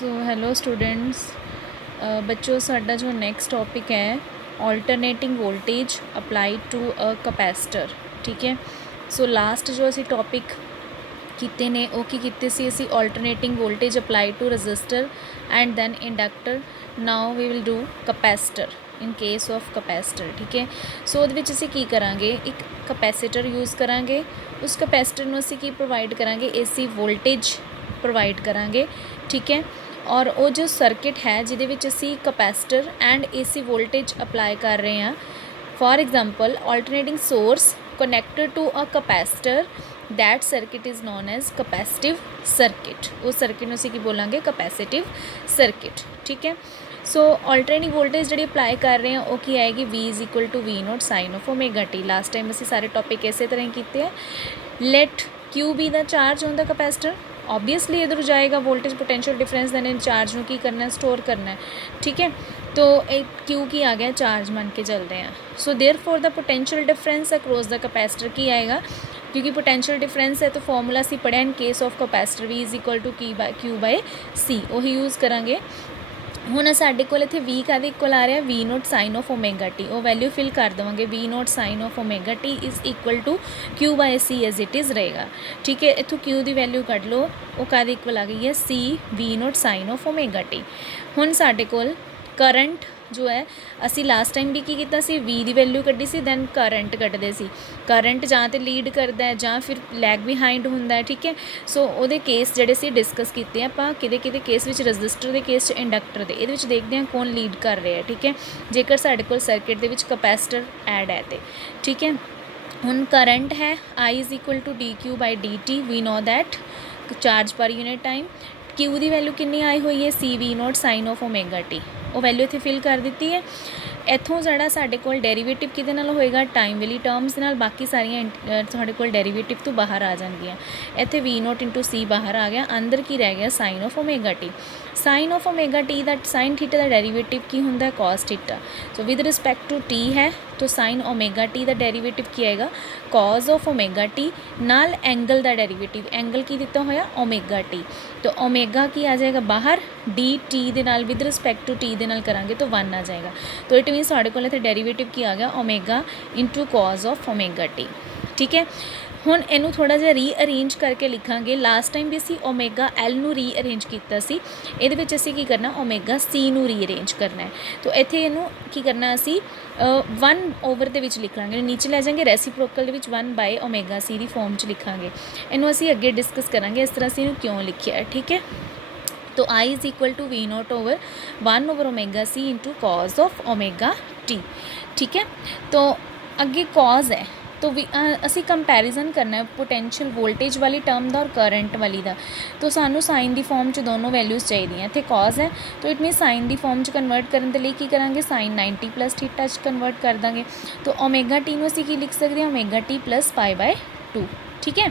So hello students. बच्चों साडा जो नेक्स्ट टॉपिक है alternating voltage applied to a capacitor. ठीक है। सो लास्ट जो असी टॉपिक कीते ने वो की कीते सी असी alternating voltage applied to resistor and then inductor. Now we will do capacitor in case of capacitor. ठीक है। सो वो असी की करांगे, एक कैपेसिटर यूज़ करांगे, उस कैपेसिटर में असी की प्रोवाइड करांगे एसी वोल्टेज प्रोवाइड करांगे। ठीक है। और वो जो सर्किट है जिहदे विच असी capacitor and AC voltage apply कर रहे हैं, for example alternating source connected to a capacitor, that circuit is known as capacitive circuit. उस सर्किट में असी की बोलांगे कैपेसिटिव सर्किट। ठीक है। सो ऑल्टरनेटिंग वोल्टेज जी अप्लाई कर रहे हैं वो की आएगी V is equal to V naught sine of omega t. Last time असी सारे टॉपिक इस तरह ही किए हैं। Let Q be the charge on the capacitor, obviously इधर जाएगा वोल्टेज पोटेंशियल डिफरेंस देने चार्ज में की करना है, स्टोर करना है। ठीक है। तो एक क्यू की आ गया चार्ज मान के चल रहे हैं। So therefore the potential difference across the capacitor की आएगा, क्योंकि पोटेंशियल डिफरेंस है तो फॉर्मूला सी पढ़िया in case of capacitor V is equal to Q by C, वही यूज़ करांगे। हुण साडे कोल इत्थे V काहदे इक्वल आ रहा है, V naught sine of omega t. वो वैल्यू फिल कर देवांगे, V naught sine of omega t is equal to Q by c as it is रहेगा। ठीक है। इत्थों क्यू की वैल्यू कढ़ लो, वो काहदे इक्वल आ गई है C V naught sine of omega t. हुण साडे कोल करंट जो है असी लास्ट टाइम भी की कीता सी, V की वैल्यू कड्ढी सी, दैन करंट कढ़ते सी। करंट जां तो लीड करता है जां फिर लैग बिहाइंड होंदा है। ठीक है। सो वो केस जिहड़े सी डिस्कस कीते आपां, किहदे केस विच रजिस्टर के केस च इंडक्टर दे, इहदे विच देखदे हां कौन लीड कर रहा है। ठीक है। जेकर साडे कोल सर्किट दे विच कैपेसिटर ऐड है तो। ठीक है। हुण करंट है I is equal to d q by d t, we know that charge per unit time. Q की वैल्यू कितनी आई हुई है, C V naught sine of omega t, वो वैल्यू इत्थे फिल कर दी है। इत्थों जिहड़ा साडे कोल डेरीवेटिव किहदे नाल होएगा, टाइम वाली टर्म्स दे नाल, बाकी सारियां साडे कोल डेरीवेटिव तो बाहर आ जाएंगियां। इत्थे V नॉट इंटू C बाहर आ गया, अंदर की रह गया sine of omega t. Sine of omega t that sine theta का डेरीवेटिव की होंदा है, cos theta. So with respect to t है तो साइन ओमेगा टी का डेरीवेटिव की आएगा, कॉज ऑफ ओमेगा टी नाल एंगल का डेरीवेटिव, एंगल की दिता होया ओमेगा टी, तो ओमेगा की आ जाएगा बाहर, डी टी दे नाल विद रिस्पैक्ट टू टी दे नाल करांगे तो 1 आ जाएगा। तो इट मीन साढ़े को डेरीवेटिव की आ गया omega into cos of omega t. ठीक है। हुण इनू थोड़ा जिहा रीअरेंज करके लिखांगे। लास्ट टाइम भी असी ओमेगा एल नू रीअरेंज कीता सी, इहदे विच असी की करना ओमेगा सी नू रीअरेंज करना है। तो इत्थे इनू की करना असी 1 ओवर दे विच लिख लांगे, नीचे लै जाएंगे रेसिप्रोकल दे विच 1 बाय ओमेगा सी दी फॉर्म च लिखांगे। इनू असी अगे डिस्कस करांगे इस तरह से इनू क्यों लिखिया है। ठीक है। तो I is equal to V naught over 1 over omega c into cos of omega t. ठीक है। तो अगे कॉज है तो असी कंपैरिजन करना है पोटेंशियल वोल्टेज वाली टर्म का और करंट वाली का। तो सानू साइन की फॉर्म च दोनों वैल्यूज़ चाहिए। इतने कॉज है तो इट मीन साइन की फॉर्म च कन्वर्ट करने के लिए की करांगे, साइन 90 प्लस थीटा च कन्वर्ट कर देंगे। तो ओमेगा टी में असी की लिख सकते हैं, omega t plus pi by 2। ठीक है।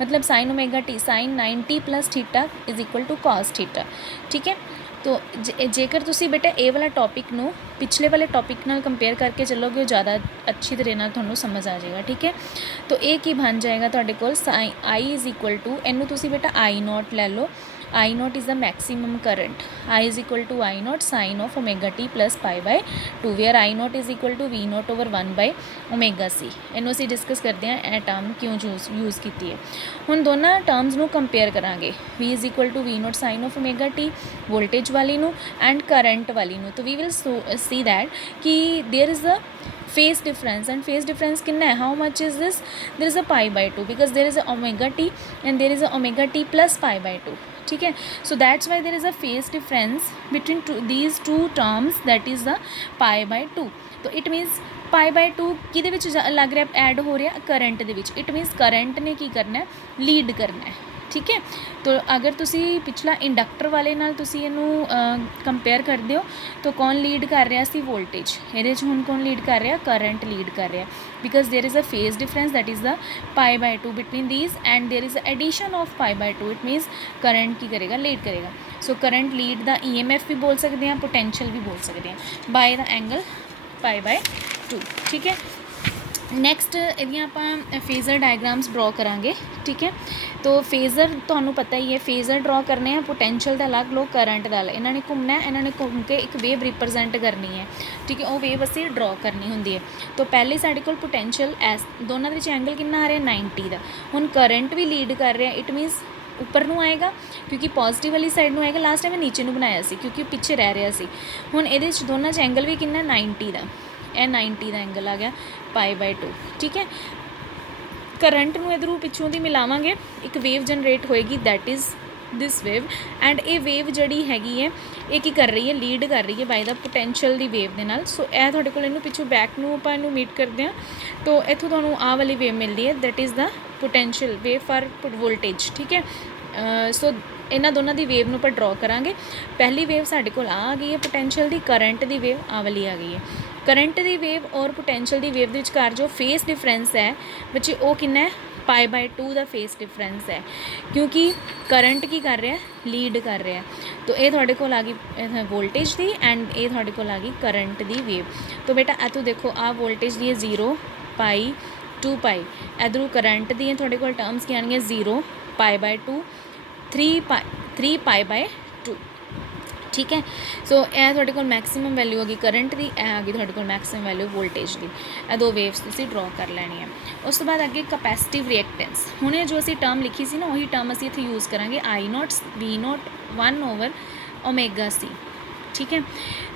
मतलब sine omega t sine 90 plus theta is equal to cos theta. ठीक है। तो जेकर तुसी बेटा ए वाला टॉपिक नू पिछले वाले टॉपिक नाल कंपेयर करके चलोगे, ज़्यादा अच्छी तरह नाल तुहानू समझ आ जाएगा। ठीक है। तो ये की बन जाएगा तुहाडे कोल sine I is equal to, इनू तुसी बेटा आई नॉट लै लो, I naught is the maximum current, I is equal to I naught sine of omega t plus pi by 2, where I naught is equal to V naught over 1 by omega C. इनू असी discuss करते हैं a term क्यों use की है। हुण दोनों terms नू कंपेयर करांगे, V is equal to V naught sine of omega t voltage वाली नू एंड करंट वाली नू। तो वी विल सी दैट कि there is a phase difference, and phase difference कितना है, how much is this, there is a pi by 2 because there is a omega t and there is a omega t plus pi by 2। ठीक है। So that's why there is a phase difference between these two terms, that is the pi by 2। तो it मीनस pi by 2 किहदे विच लग रहा add हो रहा current they which, it means current ने की करना है, लीड करना है। ठीक है। तो अगर तुसी पिछला इंडक्टर वाले नाल तुसी इनू कंपेयर करते हो तो कौन लीड कर रहा सी, वोल्टेज। ये हुण कौन लीड कर रहा, करंट लीड कर रहा, because there is a phase difference that is the pi by 2 between these and there is addition of pi by 2, it means current की करेगा, लीड करेगा। सो करंट लीड द EMF भी बोल सकते हैं, पोटेंशियल भी बोल सकते हैं by the angle pi by 2। ठीक है। ਨੈਕਸਟ ਇਹਦੀਆਂ ਆਪਾਂ ਫੇਜ਼ਰ ਡਾਇਗਰਾਮਸ ਡਰਾ ਕਰਾਂਗੇ, ਠੀਕ ਹੈ। ਤੋ ਫੇਜ਼ਰ ਤੁਹਾਨੂੰ ਪਤਾ ਹੀ ਹੈ, ਫੇਜ਼ਰ ਡਰਾ ਕਰਨੇ ਆ ਪੋਟੈਂਸ਼ੀਅਲ ਦਾ ਅਲੱਗ ਲੋ, ਕਰੰਟ ਦਾ ਅਲੱਗ। ਇਹਨਾਂ ਨੇ ਘੁੰਮਣਾ, ਇਹਨਾਂ ਨੇ ਘੁੰਮ ਕੇ ਇੱਕ ਵੇਵ ਰਿਪਰਜੈਂਟ ਕਰਨੀ ਹੈ, ਠੀਕ ਹੈ। ਉਹ ਵੇਵ ਅਸੀਂ ਡਰਾ ਕਰਨੀ ਹੁੰਦੀ ਹੈ। ਤੋ ਪਹਿਲੇ ਸਾਡੇ ਕੋਲ ਪੋਟੈਂਸ਼ੀਅਲ ਐਸ, ਦੋਨਾਂ ਦੇ ਵਿੱਚ ਐਂਗਲ ਕਿੰਨਾ ਆ ਰਿਹਾ 90 ਦਾ। ਹੁਣ ਕਰੰਟ ਵੀ ਲੀਡ ਕਰ ਰਿਹਾ, ਇਟ ਮੀਨਸ ਉੱਪਰ ਨੂੰ ਆਏਗਾ ਕਿਉਂਕਿ ਪੋਜ਼ੀਟਿਵ ਵਾਲੀ ਸਾਈਡ ਨੂੰ ਆਏਗਾ। ਲਾਸਟ ਟਾਈਮ ਮੈਂ ਨੀਚੇ ਨੂੰ ਬਣਾਇਆ ਸੀ ਕਿਉਂਕਿ ਪਿੱਛੇ ਰਹਿ ਰਿਹਾ ਸੀ। ਹੁਣ ਇਹਦੇ 'ਚ ਦੋਨਾਂ 'ਚ ਐਂਗਲ ਵੀ ਕਿੰਨਾ 90 ਦਾ, ਇਹ 90 ਦਾ ਐਂਗਲ ਆ ਗਿਆ π/2, ਠੀਕ ਹੈ। ਕਰੰਟ ਨੂੰ ਇੱਧਰੋਂ ਪਿੱਛੋਂ ਦੀ ਮਿਲਾਵਾਂਗੇ, ਇੱਕ ਵੇਵ ਜਨਰੇਟ ਹੋਏਗੀ, that is this wave. And ਇਹ ਵੇਵ ਜਿਹੜੀ ਹੈਗੀ ਹੈ ਇਹ ਕੀ ਕਰ ਰਹੀ ਹੈ, ਲੀਡ ਕਰ ਰਹੀ ਹੈ ਬਾਈ ਦਾ ਪੋਟੈਂਸ਼ੀਅਲ ਦੀ ਵੇਵ ਦੇ ਨਾਲ। ਸੋ ਇਹ ਤੁਹਾਡੇ ਕੋਲ ਇਹਨੂੰ ਪਿੱਛੋਂ ਬੈਕ ਨੂੰ ਆਪਾਂ ਇਹਨੂੰ ਮੀਟ ਕਰਦੇ ਹਾਂ, ਤੋ ਇੱਥੋਂ ਤੁਹਾਨੂੰ ਆਹ ਵਾਲੀ ਵੇਵ ਮਿਲਦੀ ਹੈ, that is the potential wave for voltage, ਠੀਕ ਹੈ। ਸੋ ਇਹਨਾਂ ਦੋਨਾਂ ਦੀ ਵੇਵ ਨੂੰ ਆਪਾਂ ਡਰਾ ਕਰਾਂਗੇ। ਪਹਿਲੀ ਵੇਵ ਸਾਡੇ ਕੋਲ ਆ ਗਈ ਹੈ ਪੋਟੈਂਸ਼ੀਅਲ ਦੀ, ਕਰੰਟ ਦੀ ਵੇਵ ਆਹ ਵਾਲੀ ਆ ਗਈ ਹੈ। ਕਰੰਟ ਦੀ ਵੇਵ ਔਰ ਪੋਟੈਂਸ਼ੀਅਲ ਦੀ ਵੇਵ ਦੇ ਵਿਚਕਾਰ ਜੋ ਫੇਸ ਡਿਫਰੈਂਸ ਹੈ ਬੱਚੇ, ਉਹ ਕਿੰਨਾ ਹੈ π/2 ਦਾ ਫੇਸ ਡਿਫਰੈਂਸ ਹੈ, ਕਿਉਂਕਿ ਕਰੰਟ ਕੀ ਕਰ ਰਿਹਾ, ਲੀਡ ਕਰ ਰਿਹਾ। ਤੋ ਇਹ ਤੁਹਾਡੇ ਕੋਲ ਆ ਗਈ ਵੋਲਟੇਜ ਦੀ, ਐਂਡ ਇਹ ਤੁਹਾਡੇ ਕੋਲ ਆ ਗਈ ਕਰੰਟ ਦੀ ਵੇਵ। ਤੋ ਬੇਟਾ ਇੱਥੋਂ ਦੇਖੋ, ਆਹ ਵੋਲਟੇਜ ਦੀ ਹੈ 0 π 2 π, ਇੱਧਰੋਂ ਕਰੰਟ ਦੀ ਹੈ ਤੁਹਾਡੇ ਕੋਲ ਟਰਮਸ ਕੀ ਆਉਣਗੀਆਂ 0 π/2 3 π/2, ਠੀਕ ਹੈ। ਸੋ ਇਹ ਤੁਹਾਡੇ ਕੋਲ ਮੈਕਸਿਮਮ ਵੈਲਿਊ ਹੋ ਗਈ ਕਰੰਟ ਦੀ, ਇਹ ਆ ਗਈ ਤੁਹਾਡੇ ਕੋਲ ਮੈਕਸਿਮਮ ਵੈਲਿਊ ਵੋਲਟੇਜ ਦੀ। ਇਹ ਦੋ ਵੇਵਸ ਤੁਸੀਂ ਡਰਾ ਕਰ ਲੈਣੀ ਹੈ। ਉਸ ਤੋਂ ਬਾਅਦ ਅੱਗੇ ਕਪੈਸਿਟਿਵ ਰਿਐਕਟੈਂਸ। ਹੁਣੇ ਜੋ ਅਸੀਂ ਟਰਮ ਲਿਖੀ ਸੀ ਨਾ, ਉਹੀ ਟਰਮ ਅਸੀਂ ਇੱਥੇ ਯੂਜ਼ ਕਰਾਂਗੇ, I0 V0 1/ωc, ਠੀਕ ਹੈ।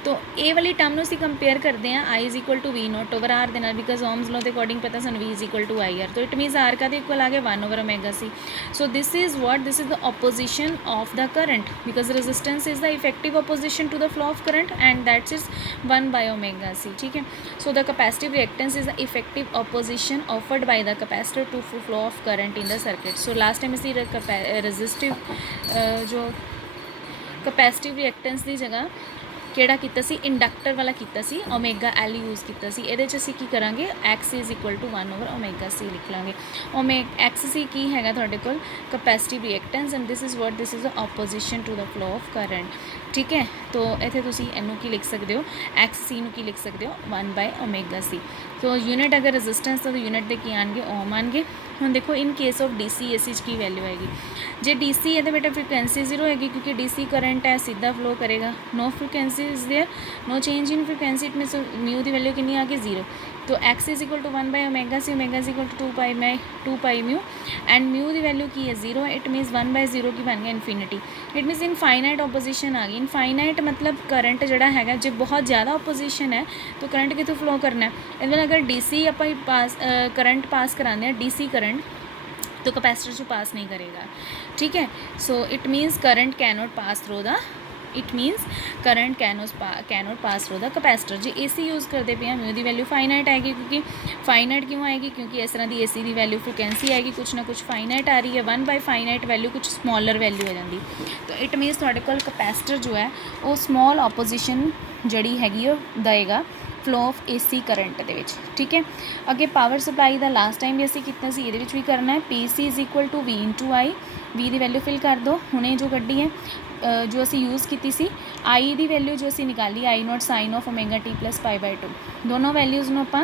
ਤੋ ਇਹ ਵਾਲੀ ਟਰਮ ਨੂੰ ਅਸੀਂ ਕੰਪੇਅਰ ਕਰਦੇ ਹਾਂ I = V0/R ਦੇ ਨਾਲ, ਬਿਕਾਜ਼ ਓਮਸ ਲੋ ਦੇ ਅਕੋਰਡਿੰਗ ਪਤਾ ਸਾਨੂੰ V = IR। ਤੋ ਇਟ ਮੀਨਸ R ਕਾਹਦੇ ਇਕੁਅਲ ਆ ਗਿਆ 1/ωc। So this is what, this is the opposition of the current, because resistance is the effective opposition to the flow of current, and that is 1/ωc, ठीक है। so the capacitive reactance is the effective opposition offered by the capacitor to flow of current in the circuit। so last time ਅਸੀਂ resistive ਜੋ ਕਪੈਸਿਟਿਵ ਰਿਐਕਟੈਂਸ ਦੀ ਜਗ੍ਹਾ ਕਿਹੜਾ ਕੀਤਾ ਸੀ, inductor ਵਾਲਾ ਕੀਤਾ ਸੀ, ωL use ਕੀਤਾ ਸੀ। ਇਹਦੇ 'ਚ ਅਸੀਂ ਕੀ ਕਰਾਂਗੇ, X = 1/ωc ਲਿਖ ਲਾਂਗੇ। XC ਕੀ ਹੈਗਾ ਤੁਹਾਡੇ ਕੋਲ, capacitive reactance, and this is what, this is the opposition to the flow of current, ਠੀਕ ਹੈ। ਤੋ ਇੱਥੇ ਤੁਸੀਂ ਇਹਨੂੰ ਕੀ ਲਿਖ ਸਕਦੇ ਹੋ, XC ਨੂੰ ਕੀ ਲਿਖ ਸਕਦੇ ਹੋ 1/ωc। ਸੋ ਯੂਨਿਟ ਅਗਰ ਰੈਜ਼ਿਸਟੈਂਸ ਤਾਂ ਯੂਨਿਟ ਦੇ ਕੀ ਆਉਣਗੇ, ਓਮ ਆਉਣਗੇ। ਹੁਣ ਦੇਖੋ in case of DC AC 'ਚ ਕੀ ਵੈਲਿਊ ਆਏਗੀ। ਜੇ DC ਹੈ ਤਾਂ ਬੇਟਾ ਫ੍ਰੀਕੁਐਂਸੀ 0 ਹੋਏਗੀ, ਕਿਉਂਕਿ DC ਕਰੰਟ ਹੈ, ਸਿੱਧਾ ਫਲੋ ਕਰੇਗਾ। No frequency is there, no change in frequency, it means mu ਦੀ ਵੈਲਿਊ ਕਿੰਨੀ ਆ ਗਈ 0। तो X = 1/ωc, ω = 2 π μ, एंड म्यू की वैल्यू की है 0, इट मीनस 1/0 की बन गया infinity. It means infinite opposition आ गई। इनफाइनाइट मतलब करंट जोड़ा है जो बहुत ज़्यादा ऑपोजिशन है तो करंट कितों फ्लो करना है। इस अगर DC आप पास करंट पास कराने DC करंट तो कैपेसिटर जो पास नहीं करेगा, ठीक है। So it means current can not pass through the, it means current cannot pass through the capacitor. जो AC यूज़ करते पे म्यू की वैल्यू फाइनाइट आएगी, क्योंकि फाइनाइट क्यों आएगी, क्योंकि इस तरह की AC की वैल्यू फ्रिक्वेंसी आएगी कुछ ना कुछ फाइनाइट आ रही है, 1/फाइनाइट वैल्यू कुछ स्मॉलर वैल्यू हो जाती। तो इट मीनस थोड़े कोल कैपेसिटर जो है वो स्मॉल ऑपोजिशन जड़ी हैगी देगा फ्लो ऑफ AC करंट दे विच, ठीक है। अगे पावर सप्लाई का लास्ट टाइम भी असी कितना सी, ये भी करना है। PC = V × I, V की वैल्यू फिल कर दो। हुणे जो कड्डी है जो असी यूज़ की सी, I की वैल्यू जो असी निकाली I0 sin of ωt + π/2, दोनों वैल्यूज़ में आप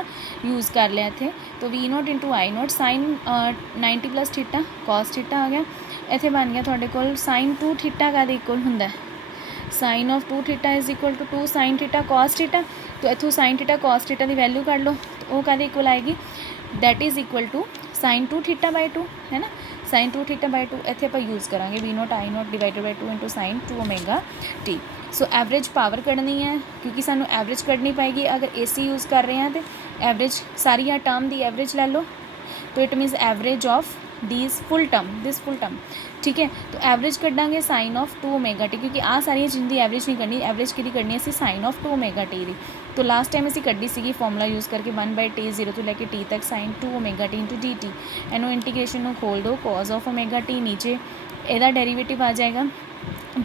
यूज़ कर लिया इतने। तो V0 × I0 sin 90 + θ cos θ आ गया। इतने बन गया थोड़े कोल sin 2 θ का इक्वल होंगे sin of 2 θ = 2 sin θ cos θ। तो इतों sin θ cos θ की वैल्यू कढ़ लो, तो वो कहते इक्वल आएगी, that is equal to sin 2 θ/2 है ना। sin 2 θ/2 इतने आप यूज़ करा V0 I0 / 2 × sin 2ωt। So average power कढ़नी है, क्योंकि सानू एवरेज कढ़नी पाएगी। अगर AC यूज़ कर रहे हैं तो एवरेज सारिया टर्म की एवरेज ले लो, तो it मीनस average of this full term, ठीक है। तो एवरेज कढ़ांगे sin of 2ωt, क्योंकि आ सारिया चीज़ों की एवरेज नहीं करनी, एवरेज कि करनी असी sin of 2ωt की। तो लास्ट टाइम असी कढ़ी सी फॉर्मूला यूज़ करके 1/t 0 तो लैके t तक sin 2ωt × dt। इनू इंटीग्रेशन में खोल दो, cos of ωt नीचे ਇਹਦਾ डेरीवेटिव आ जाएगा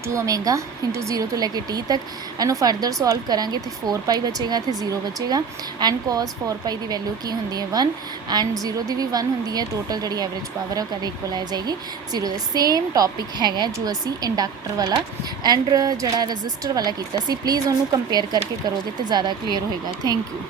2ω × 0 तो लैके t तक। इनू फर्दर सॉल्व करांगे तो 4π बचेगा, तो 0 बचेगा। एंड cos 4π की वैल्यू की होंगी है 1, एंड 0 की भी 1 होंगी है। टोटल जी एवरेज पावर है कदे इक्वल आ जाएगी 0 के। सेम टॉपिक है जो असी इंडक्टर वाला एंड जड़ा रजिस्टर वाला किया। प्लीज़ उन्होंने कंपेयर करके करोगे तो ज़्यादा क्लीयर होएगा। Thank you.